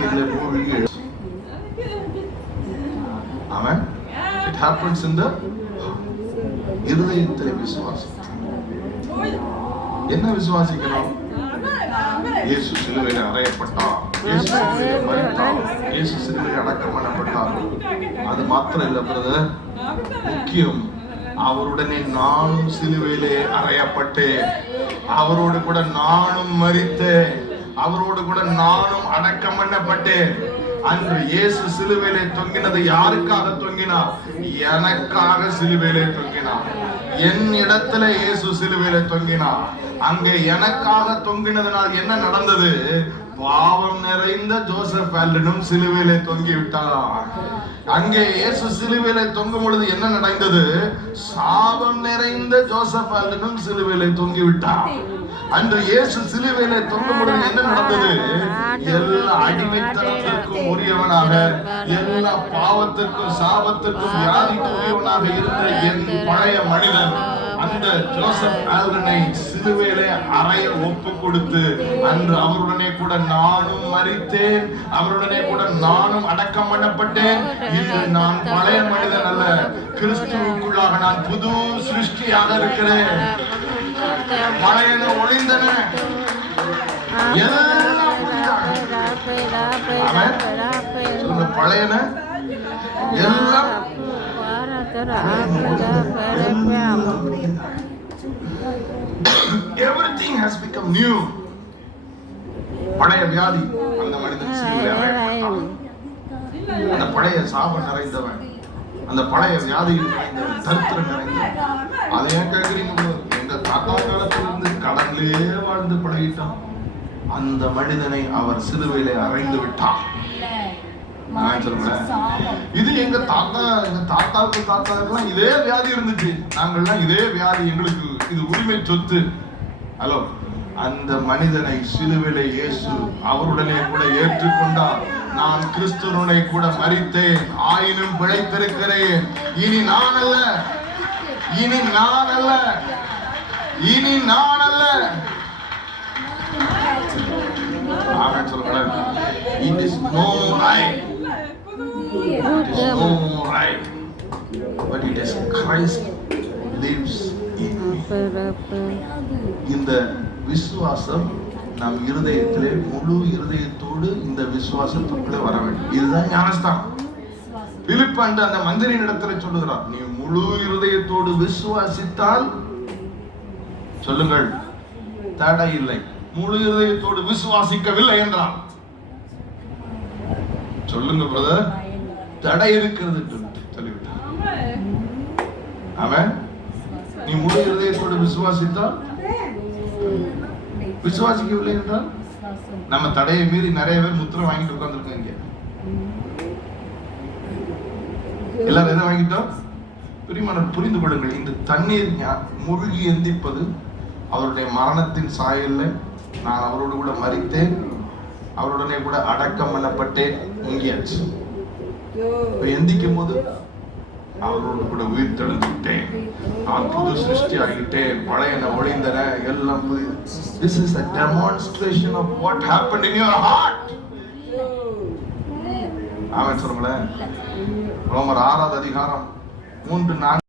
தண்ணீர்ல மூழ்கி ஆமென். It happens in the இருதயத்திலே விசுவாசம். என்ன விசுவாசிக்கணும்? இயேசு சிலுவையில் அறையப்பட்டார், இயேசு சிலுவையில் மரித்தார், இயேசு சிலுவையில் அடக்கம் பண்ணப்பட்டார். அது மாத்திரம் இல்ல பிரதர், முக்கியம் அவருடனே நானும் சிலுவையிலே அறையப்பட்டேன், அவரோடு கூட நானும் மரித்தேன், அவரோடு கூட நானும் அடக்கம் பண்ணப்பட்டேன். அன்று இயேசு சிலுவையிலே தொங்கினது யாருக்காக தொங்கினார்? எனக்காக சிலுவையிலே தொங்கினார். என் இடத்துல இயேசு சிலுவையிலே தொங்கினார். அங்கே எனக்காக தொங்கினதனால் என்ன நடந்தது? பாவம் நிறைந்த ஜோசப் ஆல்டனும் சிலுவையிலே தொங்கி விட்டார். அங்கே இயேசு சிலுவையிலே தொங்கும் பொழுது என்ன நடந்தது? சாபம் நிறைந்த ஜோசப் ஆல்டனும் சிலுவையிலே தொங்கி விட்டார். அன்று இயேசு சிலுவையிலே தொங்கும் பொழுது என்ன நடந்தது? எல்லா அடிமைத்தனத்திற்கும் உரியவனாக, எல்லா பாவத்திற்கும் சாபத்திற்கும் வியாதிக்கும் உரியவனாக இருந்த என் பழைய மனிதன் அந்த ஜோசப் ஆல்டனை சிலுவையிலே அறைய ஒப்பு கொடுத்து, அன்று அவருடனே கூட நானும் மரித்தேன், அவருடனே கூட நானும் அடக்கம் பண்ணப்பட்டேன். இன்று நான் பழைய மனிதன் அல்ல, கிறிஸ்துவுக்குள்ளாக நான் புது சிருஷ்டியாக இருக்கிறேன். பழையன ஒளிந்தன, எல்லாம் பழையன எல்லாம் everything has become new. பழைய வியாதி அந்த மனிதன் சிலுவையில் அறையப்பட்டான். அந்த பழைய சாபம் நிறைந்தவன், அந்த பழைய வியாதியில் நிறைந்தவன், தரித்திரம் நிறைந்தவன். அதை ஏன் கேட்கிறீங்க? எங்க தாத்தா காலத்திலிருந்து கடன்லயே வாழ்ந்து பழகிட்டான். அந்த மனிதனை அவர் சிலுவையிலே அறைந்து விட்டார். இது எங்க தாத்தாவுக்கு இதே வியாதி இருந்துச்சு, நாங்கள்லாம் இதே வியாதி, எங்களுக்கு இது உரிமை சொத்து. ஹலோ, அந்த மனிதனை சிலுவையிலே இயேசு அவருடனே கூட ஏற்றுக்கொண்டார். நான் கிறிஸ்துவனை கூட மரித்தேன், ஆயினும் பிழைத்திருக்கிறேன். இனி நான் அல்ல, இனி நான் அல்ல, இனி நான் அல்ல. ஆமென் சொல்லுங்க. It is no right. It is no right. But it is Christ lives in me. இந்த விசுவாசம் நம் இருதயத்திலே முழு இருதயத்தோடு இந்த விசுவாசத்துக்குள்ளே வர வேண்டும். இதுதான் ஞானஸ்தானம். பிலிப்பு அந்த மந்திரியின் இடத்துல சொல்லுகிறார், நீ முழு இருதயத்தோடு விசுவாசித்தால், சொல்லுங்கள், தடை இல்லை. முழு இருதயத்தோடு விசுவாசிக்கவில்லை என்றால் சொல்லுங்க பிரதர், தடை இருக்கிறது சொல்லிவிட்டார். அவன் நீ முழு இருதயத்தோடு விசுவாசித்தால், விசுவாசிக்கவில்லை என்றால் நம்ம தடையை மீறி நிறைய பேர் முத்திரை வாங்கிட்டு உட்கார்ந்துருக்காங்க. எல்லாரும் எதை வாங்கிட்டோம்? பிரியமானவர்களே, புரிந்து கொள்ளுங்கள். இந்த தண்ணீர் முழுகி எந்திப்பது அவருடைய மரணத்தின் சாயல்ல. நான் அவரோடு கூட மரித்தேன், அவருடனே கூட அடக்கம் பண்ணப்பட்டேன், எங்கேயாச்சு எந்திக்கும் போது அவரோடு கூட உயிர் தெழுந்துட்டேன், நான் புது சிருஷ்டி ஆகிட்டேன், பழையன ஒளிந்தன, எல்லாம் புது. This is a demonstration of what happened in your heart. ஆமென் சொல்லுங்களேன். ரோமர் 6 அதிகாரம் 3-4